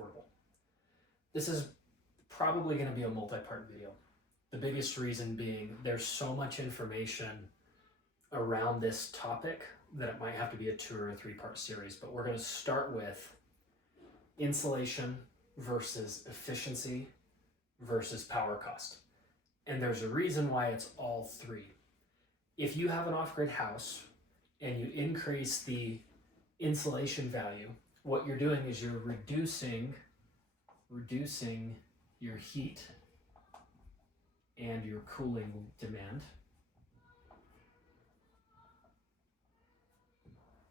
affordable. This is probably going to be a multi-part video. The biggest reason being there's so much information around this topic that it might have to be a 2 or a 3-part series, but we're going to start with insulation versus efficiency versus power cost. And there's a reason why it's all three. If you have an off-grid house and you increase the insulation value, what you're doing is you're reducing your heat and your cooling demand.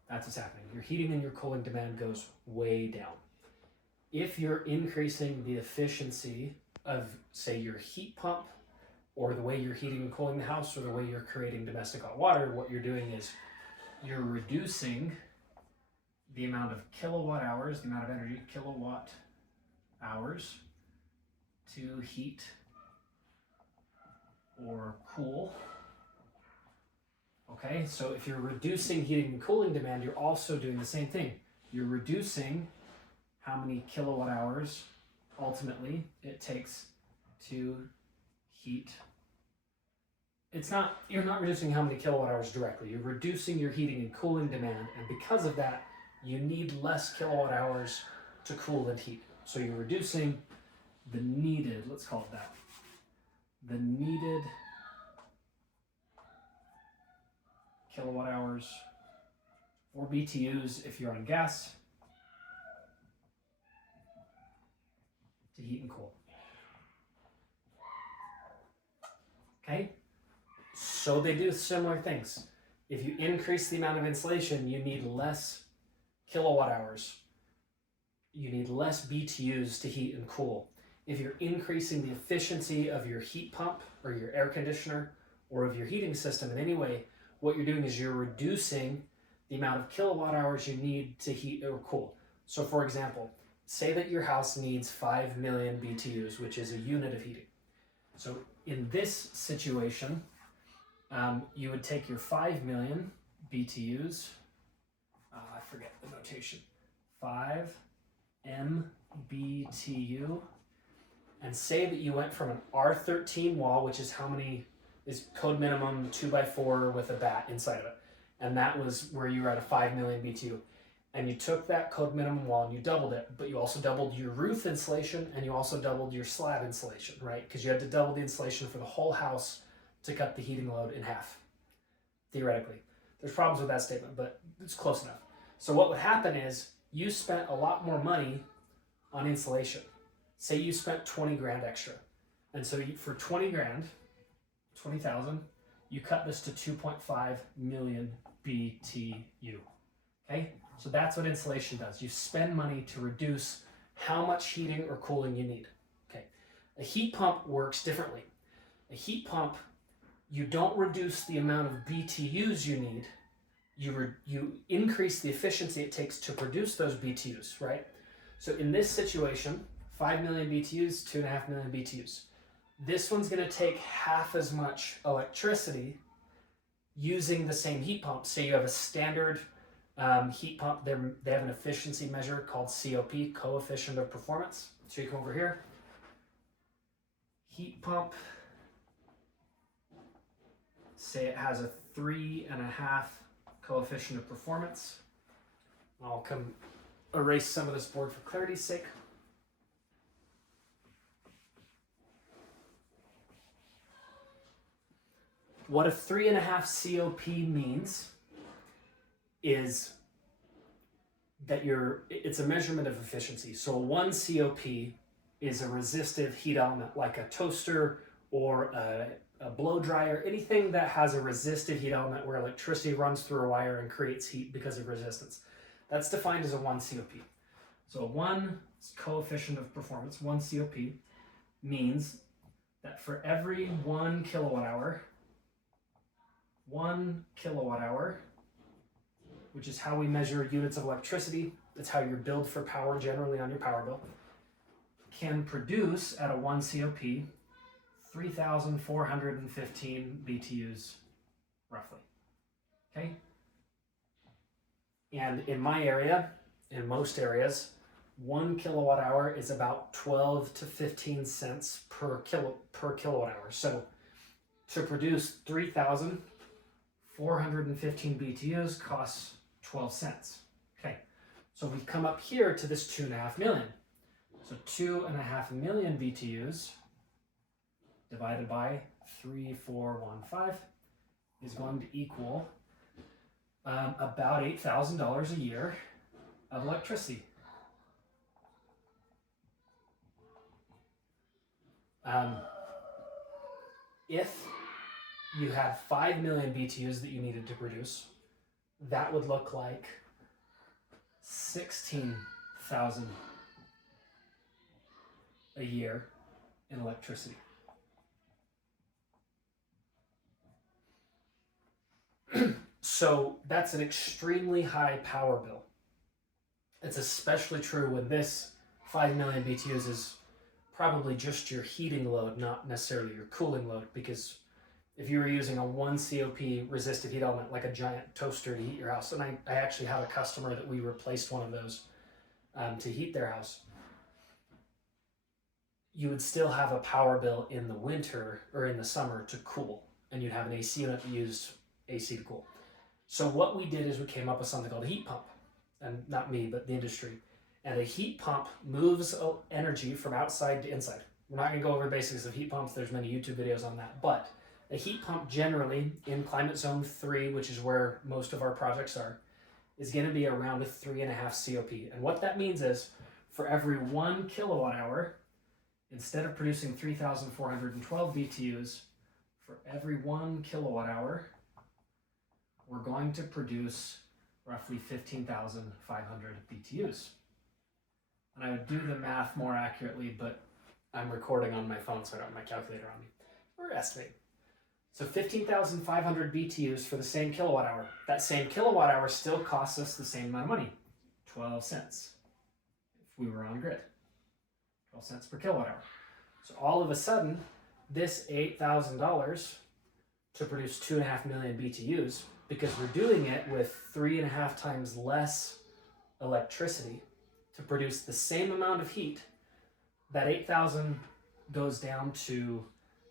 That's what's happening. Your heating and your cooling demand goes way down. If you're increasing the efficiency of, say, your heat pump, or the way you're heating and cooling the house, or the way you're creating domestic hot water, what you're doing is you're reducing the amount of kilowatt hours, the amount of energy, kilowatt hours to heat or cool. Okay, so if you're reducing heating and cooling demand, you're also doing the same thing. You're reducing how many kilowatt hours ultimately it takes to heat. You're not reducing how many kilowatt hours directly. You're reducing your heating and cooling demand, and because of that, you need less kilowatt hours to cool and heat. So you're reducing the needed, let's call it that, the needed kilowatt hours or BTUs if you're on gas to heat and cool. Okay? So they do similar things. If you increase the amount of insulation, you need less kilowatt hours. You need less BTUs to heat and cool. If you're increasing the efficiency of your heat pump or your air conditioner or of your heating system in any way, what you're doing is you're reducing the amount of kilowatt hours you need to heat or cool. So for example, say that your house needs 5 million BTUs, which is a unit of heating. So in this situation, you would take your 5 million BTUs, I forget the notation, 5 MBTU, and say that you went from an R13 wall, which is how many is code minimum 2x4 with a bat inside of it, and that was where you were at a 5 million BTU, and you took that code minimum wall and you doubled it, but you also doubled your roof insulation and you also doubled your slab insulation, right? Because you had to double the insulation for the whole house to cut the heating load in half, theoretically. There's problems with that statement, but it's close enough. So what would happen is you spent a lot more money on insulation. Say you spent 20 grand extra. And so for 20 grand, 20,000, you cut this to 2.5 million BTU. Okay? So that's what insulation does. You spend money to reduce how much heating or cooling you need. Okay? A heat pump works differently. A heat pump, you don't reduce the amount of BTUs you need. You increase the efficiency it takes to produce those BTUs, right? So in this situation, 5 million BTUs, 2.5 million BTUs. This one's going to take half as much electricity using the same heat pump. Say you have a standard heat pump. They have an efficiency measure called COP, coefficient of performance. So you come over here. Heat pump. Say it has a 3.5 coefficient of performance. I'll come erase some of this board for clarity's sake. What a 3.5 COP means is that it's a measurement of efficiency. So 1 COP is a resistive heat element, like a toaster or a blow dryer, anything that has a resistive heat element where electricity runs through a wire and creates heat because of resistance. That's defined as a 1 COP. So 1 coefficient of performance, 1 COP, means that for every 1 kilowatt hour, which is how we measure units of electricity, that's how you're billed for power generally on your power bill, can produce at a 1 COP 3,415 BTUs roughly. Okay? And in my area, in most areas, 1 kilowatt hour is about 12 to 15 cents per kilowatt hour. So to produce 3,415 BTUs costs 12 cents. Okay, so we come up here to this 2.5 million. So 2.5 million BTUs divided by 3,415 is going to equal about $8,000 a year of electricity. If you had 5 million BTUs that you needed to produce, that would look like 16,000 a year in electricity. So that's an extremely high power bill. It's especially true when this 5 million BTUs is probably just your heating load, not necessarily your cooling load, because if you were using a 1 COP resistive heat element, like a giant toaster to heat your house, and I actually have a customer that we replaced one of those to heat their house, you would still have a power bill in the winter or in the summer to cool, and you'd have an AC unit that used AC to cool. So what we did is we came up with something called a heat pump, and not me, but the industry. And a heat pump moves energy from outside to inside. We're not going to go over the basics of heat pumps. There's many YouTube videos on that. But a heat pump generally in climate zone 3, which is where most of our projects are, is going to be around a 3.5 COP. And what that means is for every 1 kilowatt hour, instead of producing 3,412 BTUs, for every 1 kilowatt hour, we're going to produce roughly 15,500 BTUs. And I would do the math more accurately, but I'm recording on my phone, so I don't have my calculator on me. We're estimating. So 15,500 BTUs for the same kilowatt hour. That same kilowatt hour still costs us the same amount of money, 12 cents, if we were on grid. 12 cents per kilowatt hour. So all of a sudden, this $8,000 to produce 2.5 million BTUs, because we're doing it with 3.5 times less electricity to produce the same amount of heat, that 8,000 goes down to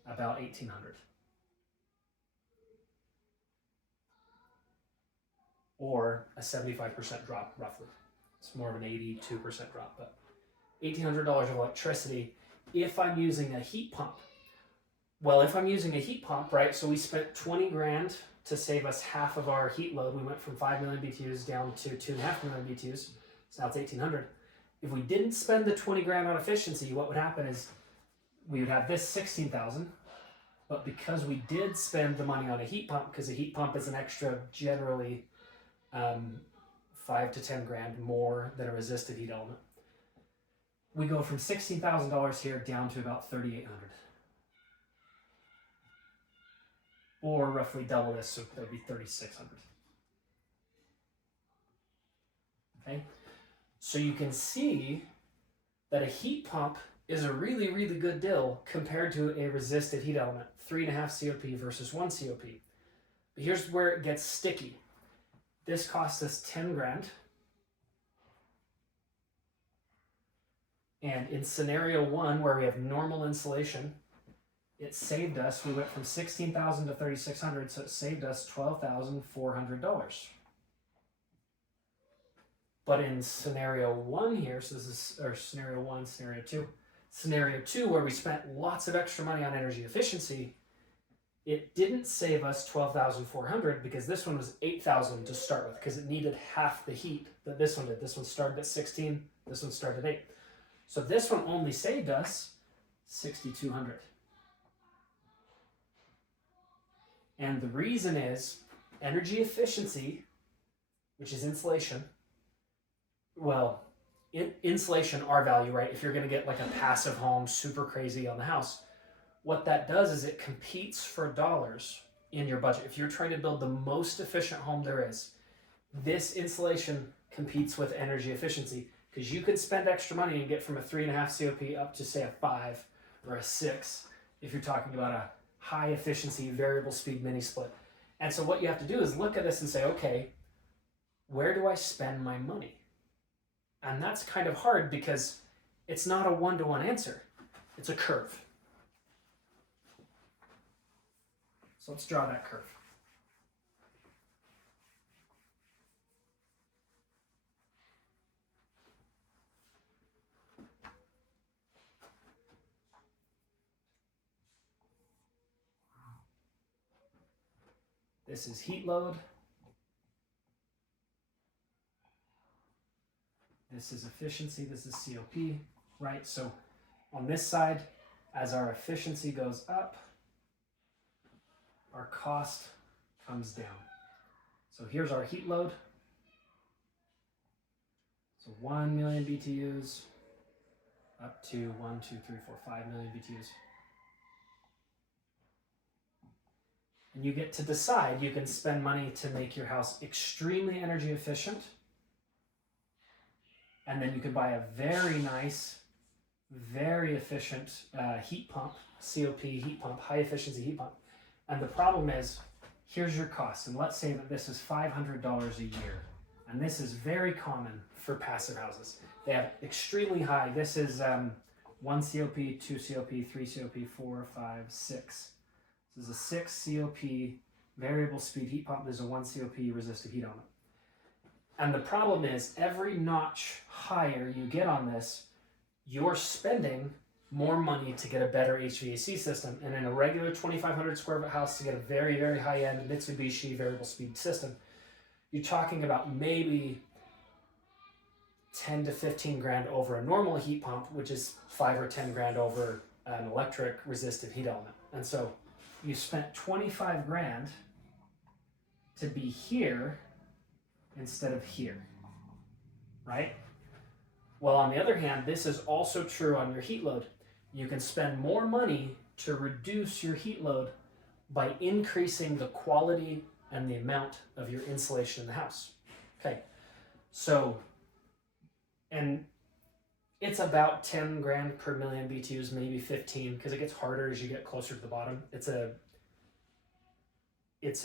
about 1,800. Or a 75% drop, roughly. It's more of an 82% drop, but $1,800 of electricity if I'm using a heat pump. Well, if I'm using a heat pump, right, so we spent 20 grand to save us half of our heat load. We went from 5 million BTUs down to 2.5 million BTUs, so now it's 1,800. If we didn't spend the 20 grand on efficiency, what would happen is we would have this 16,000, but because we did spend the money on a heat pump, because a heat pump is an extra generally 5 to 10 grand more than a resistive heat element, we go from $16,000 here down to about 3,800. Or roughly double this, so that would be 3,600. Okay? So you can see that a heat pump is a really, really good deal compared to a resistive heat element, 3.5 COP versus 1 COP. But here's where it gets sticky. This cost us 10 grand. And in scenario 1, where we have normal insulation, it saved us, we went from 16,000 to 3,600, so it saved us $12,400. But in scenario 1 here, so this is, or scenario 1, scenario 2, where we spent lots of extra money on energy efficiency, it didn't save us 12,400 because this one was 8,000 to start with, because it needed half the heat that this one did. This one started at 16, this one started at 8. So this one only saved us 6,200. And the reason is energy efficiency, which is insulation. Well, insulation, R value, right? If you're going to get like a passive home, super crazy on the house, what that does is it competes for dollars in your budget. If you're trying to build the most efficient home there is, this insulation competes with energy efficiency, because you could spend extra money and get from a 3.5 COP up to, say, a 5 or a 6 if you're talking about a high efficiency variable speed mini split. And so what you have to do is look at this and say, okay, where do I spend my money? And that's kind of hard because it's not a one-to-one answer. It's a curve. So let's draw that curve. This is heat load. This is efficiency, this is COP, right? So on this side, as our efficiency goes up, our cost comes down. So here's our heat load. So 1 million BTUs up to 1, 2, 3, 4, 5 million BTUs. And you get to decide, you can spend money to make your house extremely energy efficient, and then you can buy a very nice, very efficient heat pump, COP heat pump, high efficiency heat pump. And the problem is, here's your cost. And let's say that this is $500 a year. And this is very common for passive houses. They have extremely high, this is 1 COP, 2 COP, 3 COP, 4, 5, 6. This is a 6 COP variable speed heat pump. There's a 1 COP resistive heat on it. And the problem is, every notch higher you get on this, you're spending more money to get a better HVAC system. And in a regular 2,500 square foot house, to get a very, very high-end Mitsubishi variable speed system, you're talking about maybe 10 to 15 grand over a normal heat pump, which is 5 or 10 grand over an electric resistive heat element. And so you spent 25 grand to be here instead of here, right? Well, on the other hand, this is also true on your heat load. You can spend more money to reduce your heat load by increasing the quality and the amount of your insulation in the house. Okay, so, and it's about 10 grand per million BTUs, maybe 15, because it gets harder as you get closer to the bottom. It's a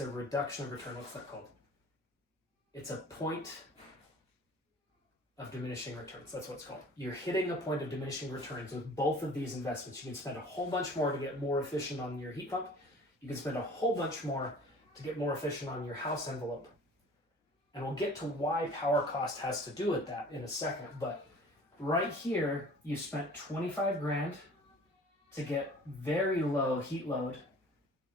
reduction of return. What's that called? It's a point of diminishing returns. That's what it's called. You're hitting a point of diminishing returns with both of these investments. You can spend a whole bunch more to get more efficient on your heat pump. You can spend a whole bunch more to get more efficient on your house envelope. And we'll get to why power cost has to do with that in a second. But right here, you spent 25 grand to get very low heat load.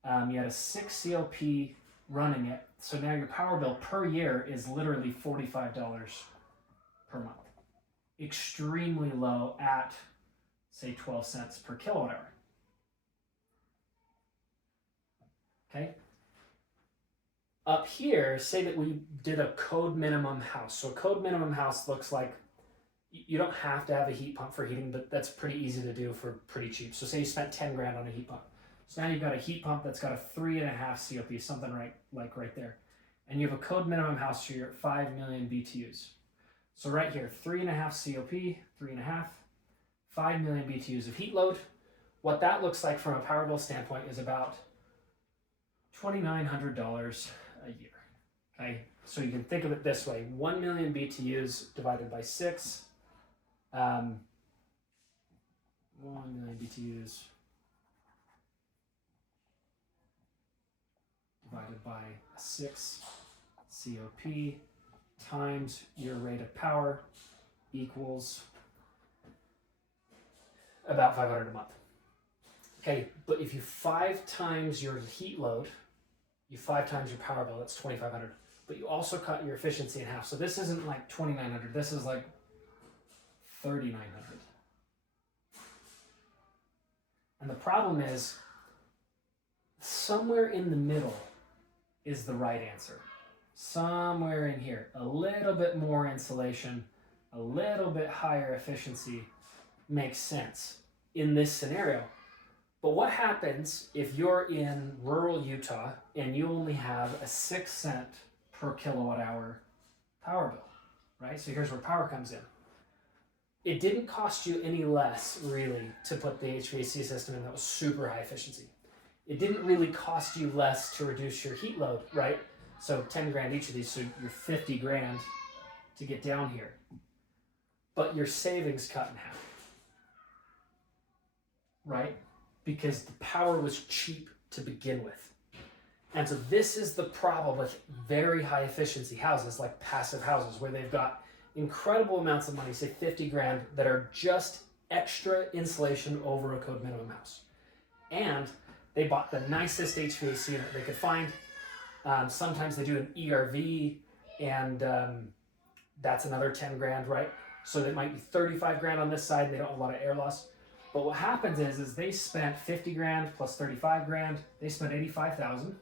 You had a 6 COP running it. So now your power bill per year is literally $45 per month. Extremely low at, say, 12 cents per kilowatt hour. Okay? Up here, say that we did a code minimum house. So a code minimum house looks like, you don't have to have a heat pump for heating, but that's pretty easy to do for pretty cheap. So say you spent 10 grand on a heat pump. So now you've got a heat pump that's got a 3.5 COP, something right there. And you have a code minimum house, so you're at 5 million BTUs. So right here, 3.5 COP, 3.5, 5 million BTUs of heat load. What that looks like from a power bill standpoint is about $2,900 a year. Okay, so you can think of it this way: 1 million BTUs divided by 6. 1 million BTUs divided by 6 COP times your rate of power equals about $500 a month. Okay, but if you 5 times your heat load, you 5 times your power bill, that's $2,500. But you also cut your efficiency in half. So this isn't like $2,900, this is like $3,900. And the problem is, somewhere in the middle is the right answer. Somewhere in here, a little bit more insulation, a little bit higher efficiency makes sense in this scenario. But what happens if you're in rural Utah and you only have a 6 cent per kilowatt hour power bill, right? So here's where power comes in. It didn't cost you any less, really, to put the HVAC system in that was super high efficiency. It didn't really cost you less to reduce your heat load, right? So 10 grand each of these, so you're 50 grand to get down here. but your savings cut in half, right? Because the power was cheap to begin with. And so this is the problem with very high efficiency houses, like passive houses, where they've got incredible amounts of money, say 50 grand, that are just extra insulation over a code minimum house. And they bought the nicest HVAC unit they could find. Sometimes they do an ERV, and that's another 10 grand, right? So it might be 35 grand on this side, and they don't have a lot of air loss. But what happens is they spent 50 grand plus 35 grand. They spent 85,000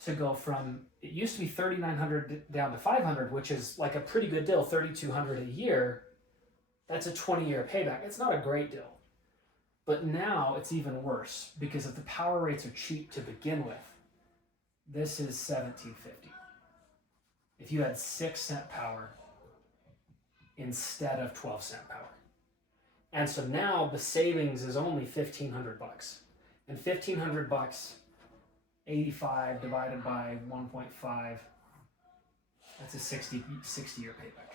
to go from, it used to be 3,900 down to 500, which is like a pretty good deal, 3,200 a year. That's a 20-year payback. It's not a great deal. But now it's even worse, because if the power rates are cheap to begin with, this is $1,750. If you had 6-cent power instead of 12-cent power. And so now the savings is only $1,500. And $1,500, 85 divided by 1.5, that's a 60-year payback.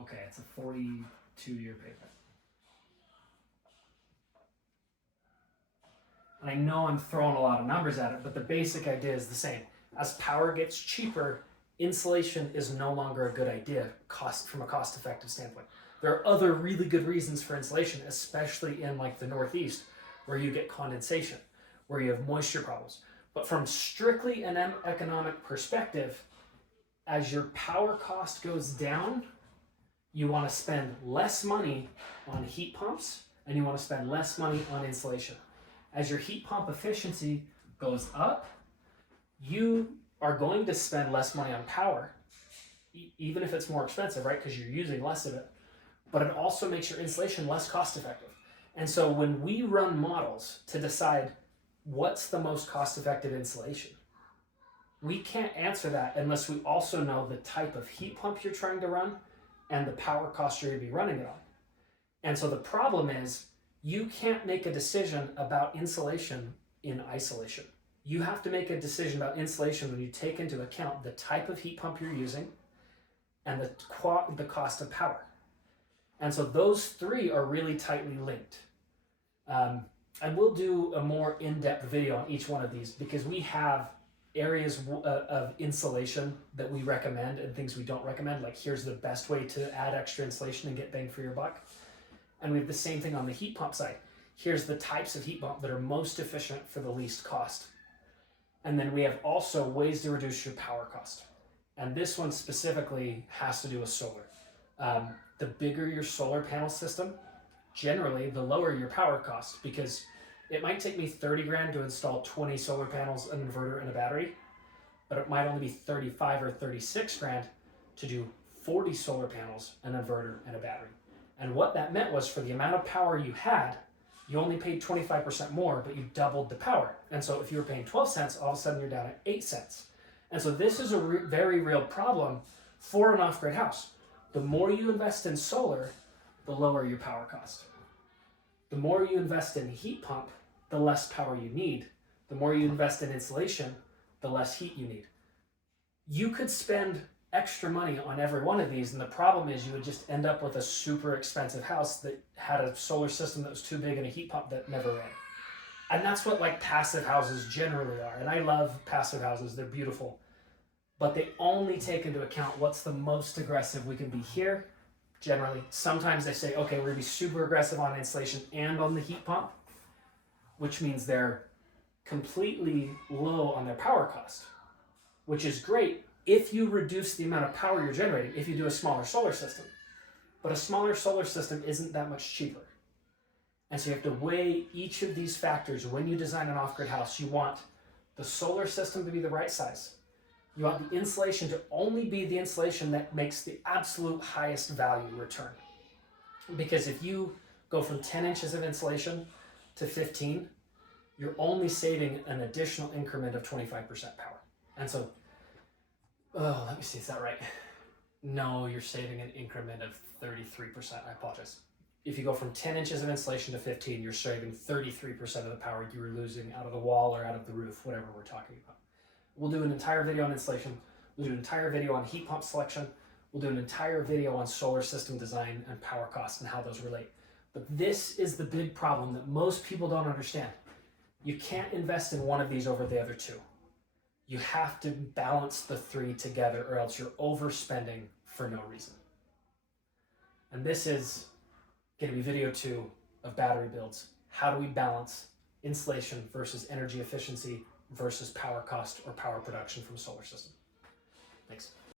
Okay, it's a 42-year payback. And I know I'm throwing a lot of numbers at it, but the basic idea is the same. As power gets cheaper, insulation is no longer a good idea from a cost-effective standpoint. There are other really good reasons for insulation, especially in like the Northeast, where you get condensation, where you have moisture problems. But from strictly an economic perspective, as your power cost goes down, you want to spend less money on heat pumps, and you want to spend less money on insulation. As your heat pump efficiency goes up, you are going to spend less money on power, even if it's more expensive, right? Because you're using less of it. But it also makes your insulation less cost effective. And so when we run models to decide what's the most cost effective insulation, we can't answer that unless we also know the type of heat pump you're trying to run and the power cost you're going to be running it on. And so the problem is, you can't make a decision about insulation in isolation. You have to make a decision about insulation when you take into account the type of heat pump you're using and the cost of power. And so those three are really tightly linked. And we'll do a more in-depth video on each one of these, because we have areas of insulation that we recommend and things we don't recommend. Like, here's the best way to add extra insulation and get bang for your buck. And we have the same thing on the heat pump side. Here's the types of heat pump that are most efficient for the least cost. And then we have also ways to reduce your power cost. And this one specifically has to do with solar. The bigger your solar panel system, generally the lower your power cost, because it might take me 30 grand to install 20 solar panels, an inverter, and a battery, but it might only be 35 or 36 grand to do 40 solar panels, an inverter, and a battery. And what that meant was, for the amount of power you had, you only paid 25% more, but you doubled the power. And so if you were paying 12 cents, all of a sudden you're down at 8 cents. And so this is a very real problem for an off-grid house. The more you invest in solar, the lower your power cost. The more you invest in heat pump, the less power you need. The more you invest in insulation, the less heat you need. You could spend extra money on every one of these, and the problem is you would just end up with a super expensive house that had a solar system that was too big and a heat pump that never ran. And that's what like passive houses generally are. And I love passive houses, they're beautiful, but they only take into account what's the most aggressive we can be here. Generally, sometimes they say, okay, we're gonna be super aggressive on insulation and on the heat pump, which means they're completely low on their power cost, which is great if you reduce the amount of power you're generating, if you do a smaller solar system. But a smaller solar system isn't that much cheaper. And so you have to weigh each of these factors when you design an off-grid house. You want the solar system to be the right size. You want the insulation to only be the insulation that makes the absolute highest value return. Because if you go from 10 inches of insulation to 15, you're only saving an additional increment of 25% power. And so, oh, let me see, is that right? No, you're saving an increment of 33%. I apologize. If you go from 10 inches of insulation to 15, you're saving 33% of the power you were losing out of the wall or out of the roof, whatever we're talking about. We'll do an entire video on insulation. We'll do an entire video on heat pump selection. We'll do an entire video on solar system design and power cost and how those relate. But this is the big problem that most people don't understand. You can't invest in one of these over the other two. You have to balance the three together, or else you're overspending for no reason. And this is going to be video 2 of battery builds. How do we balance insulation versus energy efficiency versus power cost or power production from a solar system? Thanks.